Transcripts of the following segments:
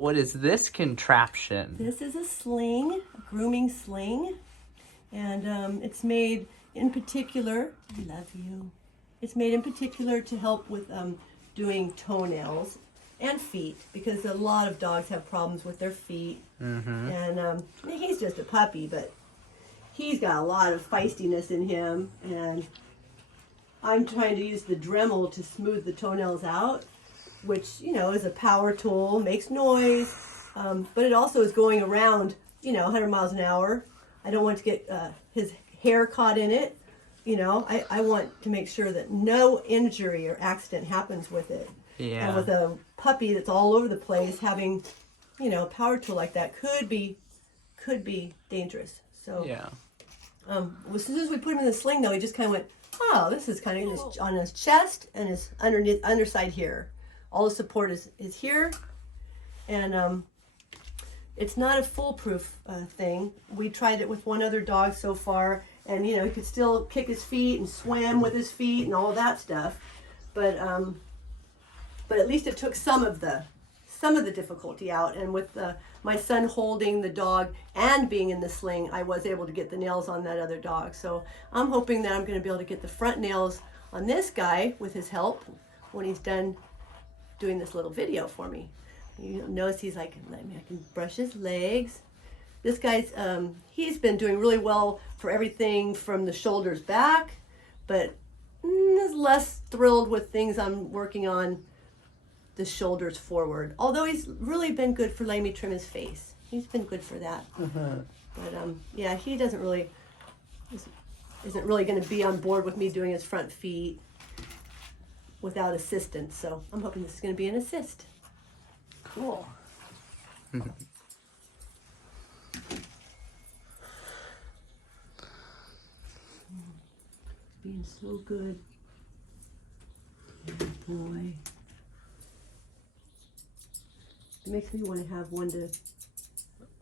What is this contraption? This is a sling, a grooming sling, and it's made in particular, I love you, it's made in particular to help with doing toenails and feet, because a lot of dogs have problems with their feet. And he's just a puppy, but he's got a lot of feistiness in him, and I'm trying to use the Dremel to smooth the toenails out, which, you know, is a power tool, makes noise, but it also is going around, you know, 100 miles an hour. I don't want to get his hair caught in it. You know, I want to make sure that no injury or accident happens with it. Yeah. And with a puppy that's all over the place, having, you know, a power tool like that could be dangerous. So, Yeah. As soon as we put him in the sling, though, he just kind of went, oh, this is kind of on his chest and his underside here. All the support is here, and it's not a foolproof thing. We tried it with one other dog so far, and you know, he could still kick his feet and swim with his feet and all that stuff, but at least it took some of the difficulty out. And with my son holding the dog and being in the sling, I was able to get the nails on that other dog. So I'm hoping that I'm going to be able to get the front nails on this guy with his help when he's done doing this little video for me. You notice he's like, let me, I can brush his legs. This guy's, he's been doing really well for everything from the shoulders back, but is less thrilled with things I'm working on the shoulders forward. Although he's really been good for letting me trim his face. He's been good for that. But yeah, he isn't really going to be on board with me doing his front feet without assistance. So I'm hoping this is going to be an assist. Cool. Being so good. Good boy. It makes me want to have one to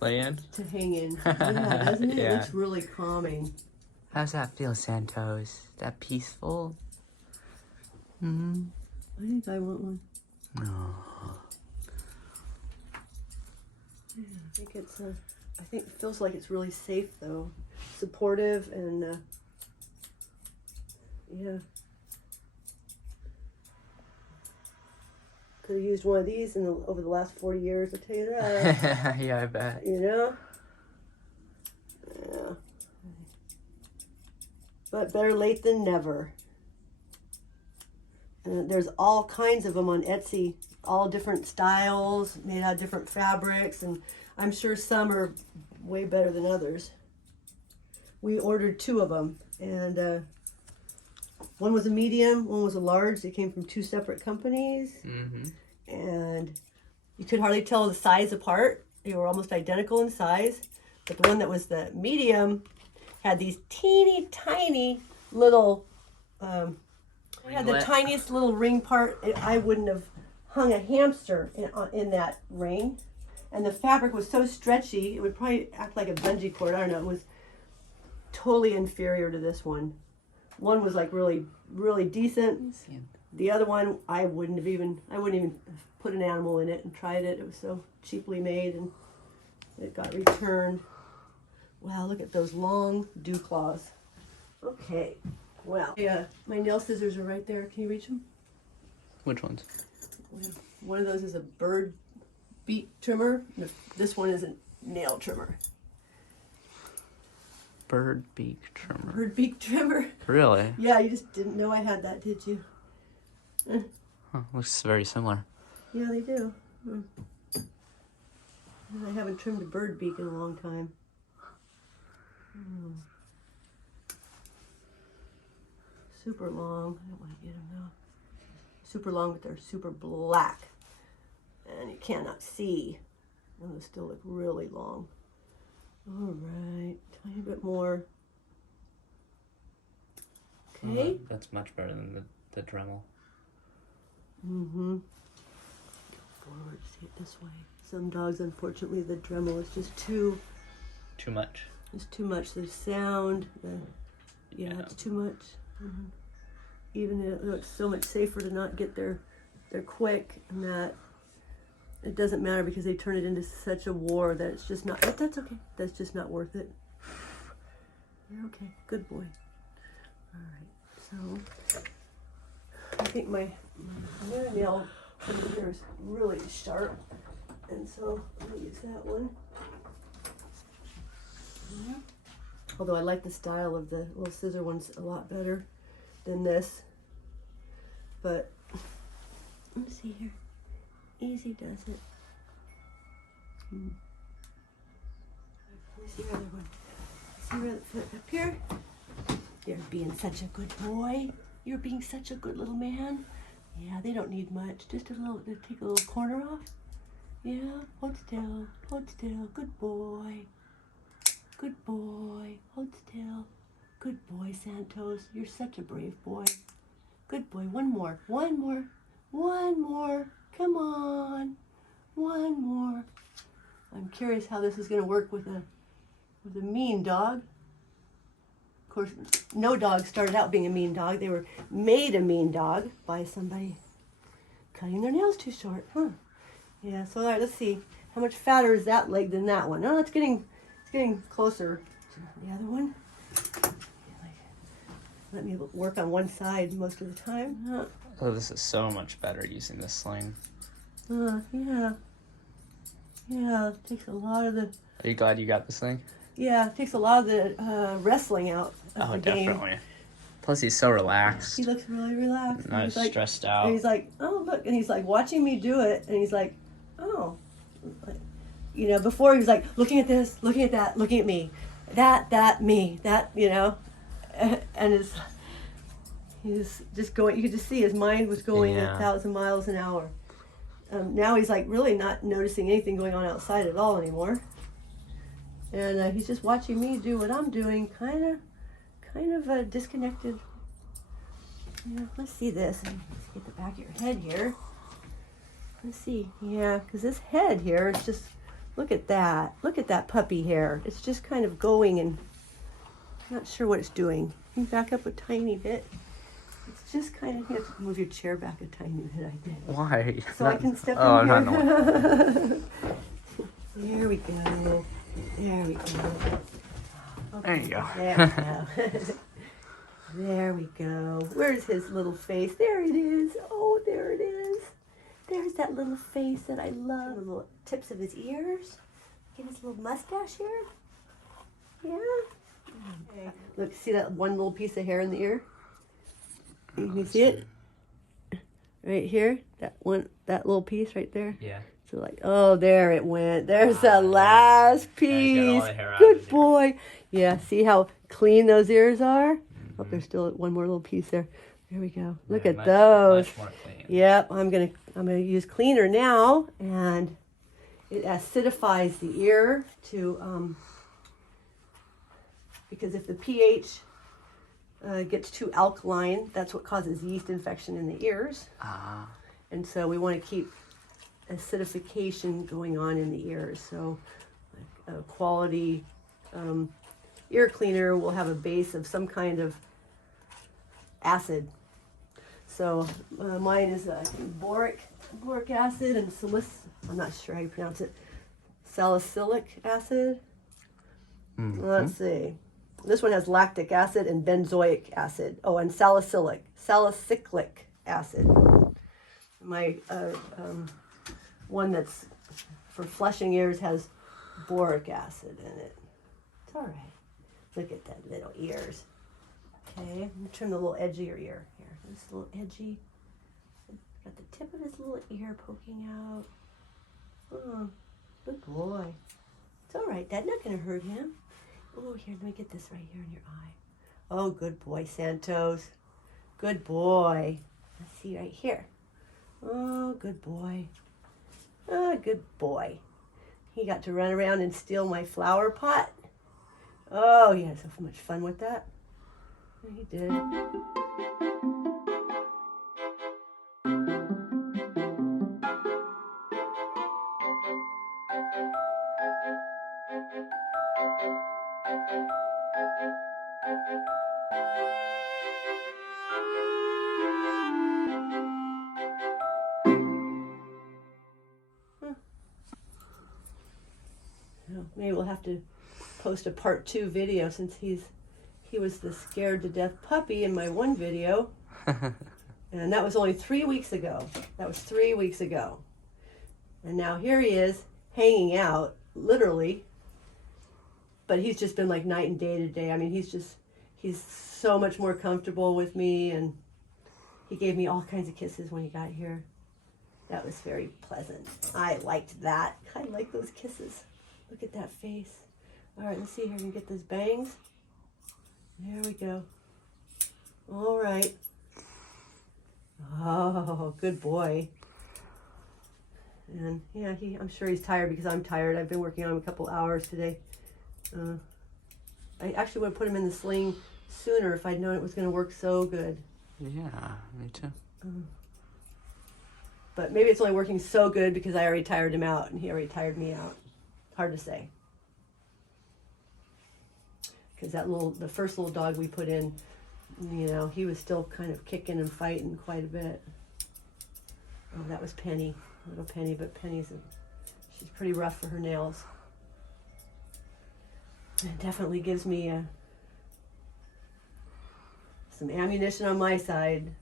Lay in? To hang in. Yeah, doesn't it? Yeah. It's really calming. How's that feel, Santos? Is that peaceful? I think I want one. Oh. Yeah, I think it's I think it feels like it's really safe though, supportive, and yeah. Could have used one of these over the last 40 years. I'll tell you that. Yeah, I bet. You know. Yeah. But better late than never. And there's all kinds of them on Etsy, all different styles, made out of different fabrics, and I'm sure some are way better than others. We ordered 2 of them, and one was a medium, one was a large. They came from 2 separate companies, and you could hardly tell the size apart. They were almost identical in size, but the one that was the medium had these teeny tiny little had the tiniest little ring part. I wouldn't have hung a hamster in that ring. And the fabric was so stretchy, it would probably act like a bungee cord. I don't know. It was totally inferior to this one. One was like really, really decent. The other one, I wouldn't even put an animal in it and tried it. It was so cheaply made, and it got returned. Wow, look at those long dew claws. Okay. Well, yeah, my nail scissors are right there. Can you reach them? Which ones? One of those is a bird beak trimmer. This one is a nail trimmer. Bird beak trimmer. Bird beak trimmer. Really? Yeah, you just didn't know I had that, did you? Huh, looks very similar. Yeah, they do. I haven't trimmed a bird beak in a long time. Super long. I don't want to get them though. Super long, but they're super black. And you cannot see. And they still look really long. All right, tiny bit more. Okay. That's much better than the Dremel. Forward, see it this way. Some dogs, unfortunately, the Dremel is just too much. It's too much. The sound, yeah, it's too much. Even it looks so much safer to not get there quick, and that. it doesn't matter because they turn it into such a war that it's just not, that's okay. That's just not worth it. You're okay. Good boy. All right. So I think my nail here is really sharp. And so I'll use that one. Yeah. Although I like the style of the little scissor ones a lot better than this. But let's see here. Easy does it. Let me see your other one. See your other foot up here? You're being such a good boy. You're being such a good little man. Yeah, they don't need much. Just a little, they take a little corner off. Yeah, hold still, hold still. Good boy. Good boy. Hold still. Good boy, Santos. You're such a brave boy. Good boy. One more. One more. One more. Come on. One more. I'm curious how this is going to work with a mean dog. Of course, no dog started out being a mean dog. They were made a mean dog by somebody cutting their nails too short, huh? Yeah, so all right, let's see. How much fatter is that leg than that one? Oh, it's getting closer to the other one. Let me work on one side most of the time. Oh, this is so much better using this sling. Yeah. Yeah, it takes a lot of the... Are you glad you got this thing? Yeah, it takes a lot of the wrestling out of the game. Definitely. Plus, he's so relaxed. He looks really relaxed. Not like, stressed out. And he's like, oh, look. And he's like watching me do it. And he's like, oh. Like, you know, before he was like looking at this, looking at that, looking at me. That, me. That, you know. And he was just going, you could just see his mind was going 1,000 miles an hour. Now he's like really not noticing anything going on outside at all anymore. And he's just watching me do what I'm doing, kind of disconnected. Yeah, let's see this. Let's get the back of your head here. Let's see. Yeah, because this head here is just, look at that. Look at that puppy hair. It's just kind of going and I'm not sure what it's doing. Can you back up a tiny bit? It's just kind of, you have to move your chair back a tiny bit, I did. Why? So I can step in here. No. There we go. There we go. Okay. There you go. There we go. There we go. Where's his little face? There it is. Oh, there it is. There's that little face that I love. The little tips of his ears. Get his little mustache here. Yeah. Okay. Look, see that one little piece of hair in the ear? You can see it? Right here? That little piece right there? Yeah. So like, oh, there it went. There's the last piece. Good boy. Yeah, see how clean those ears are? Mm-hmm. Oh, there's still one more little piece there. There we go. Look at those. Much more clean. Yep, I'm gonna use cleaner now, and it acidifies the ear to because if the pH gets too alkaline, that's what causes yeast infection in the ears. And so we want to keep acidification going on in the ears. So like a quality ear cleaner will have a base of some kind of acid. So mine is boric acid and I'm not sure how you pronounce it, salicylic acid. Mm-hmm. Let's see. This one has lactic acid and benzoic acid. Oh, and salicylic acid. My one that's for flushing ears has boric acid in it. It's all right. Look at that little ears. Okay, I'm gonna trim the little edge of your ear here. This little edgy. Got the tip of his little ear poking out. Oh, good boy. It's all right. That's not gonna hurt him. Oh, here, let me get this right here in your eye. Oh, good boy, Santos. Good boy. Let's see right here. Oh, good boy. Oh, good boy. He got to run around and steal my flower pot. Oh, he had so much fun with that. He did. Oh, maybe we'll have to post a part 2 video since he was the scared to death puppy in my one video. And that was only 3 weeks ago. That was 3 weeks ago. And now here he is hanging out, literally. But he's just been like night and day today. I mean, he's so much more comfortable with me, and he gave me all kinds of kisses when he got here. That was very pleasant. I liked that. I like those kisses. Look at that face. All right, let's see here. I can get those bangs. There we go. All right. Oh, good boy. And yeah, I'm sure he's tired because I'm tired. I've been working on him a couple hours today. I actually would have put him in the sling sooner if I'd known it was going to work so good. Yeah, me too. But maybe it's only working so good because I already tired him out and he already tired me out. Hard to say. Because the first little dog we put in, you know, he was still kind of kicking and fighting quite a bit. Oh, that was Penny. Little Penny, but she's pretty rough for her nails. It definitely gives me some ammunition on my side.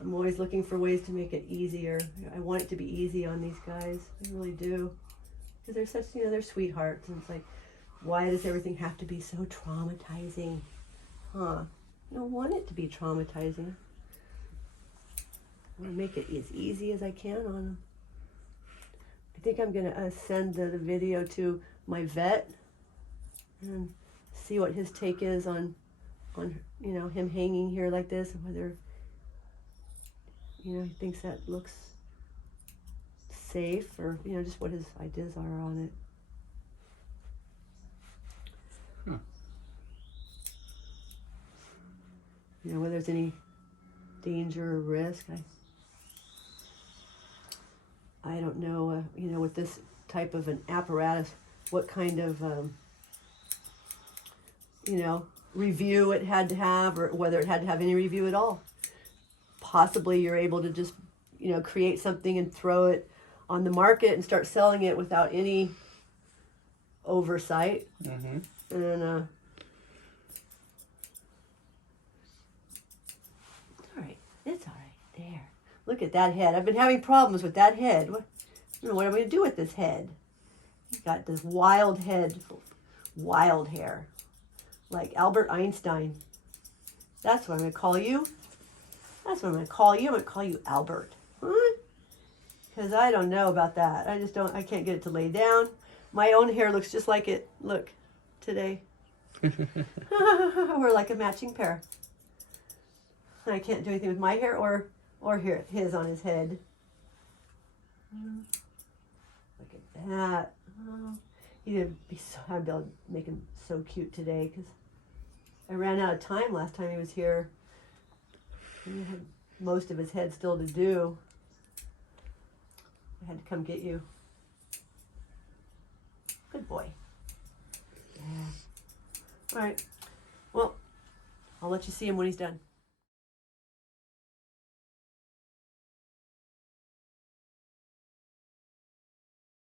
I'm always looking for ways to make it easier. I want it to be easy on these guys. I really do. Because they're such, they're sweethearts. And it's like, why does everything have to be so traumatizing? Huh? I don't want it to be traumatizing. I want to make it as easy as I can on them. I think I'm going to send the video to my vet and see what his take is on him hanging here like this, and whether he thinks that looks safe, or just what his ideas are on it. Whether there's any danger or risk. I don't know, with this type of an apparatus, what kind of review it had to have, or whether it had to have any review at all. Possibly you're able to just, create something and throw it on the market and start selling it without any oversight. Mm-hmm. And all right, it's all right. There. Look at that head. I've been having problems with that head. What am I going to do with this head? He's got this wild head, wild hair. Like Albert Einstein. That's what I'm going to call you. That's what I'm going to call you. I'm going to call you Albert. Huh? Because I don't know about that. I can't get it to lay down. My own hair looks just like it. Look, today. We're like a matching pair. I can't do anything with my hair or here, his on his head. Look at that. Oh, I'd be able to make him so cute today because I ran out of time last time he was here. He had most of his head still to do. I had to come get you. Good boy. Yeah. All right. Well, I'll let you see him when he's done.